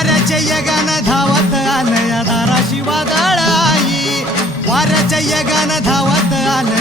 वाऱ्याच्या यगानं धावत आलं या दाराशी वादळ आई, वाऱ्याच्या यगानं धावत आलं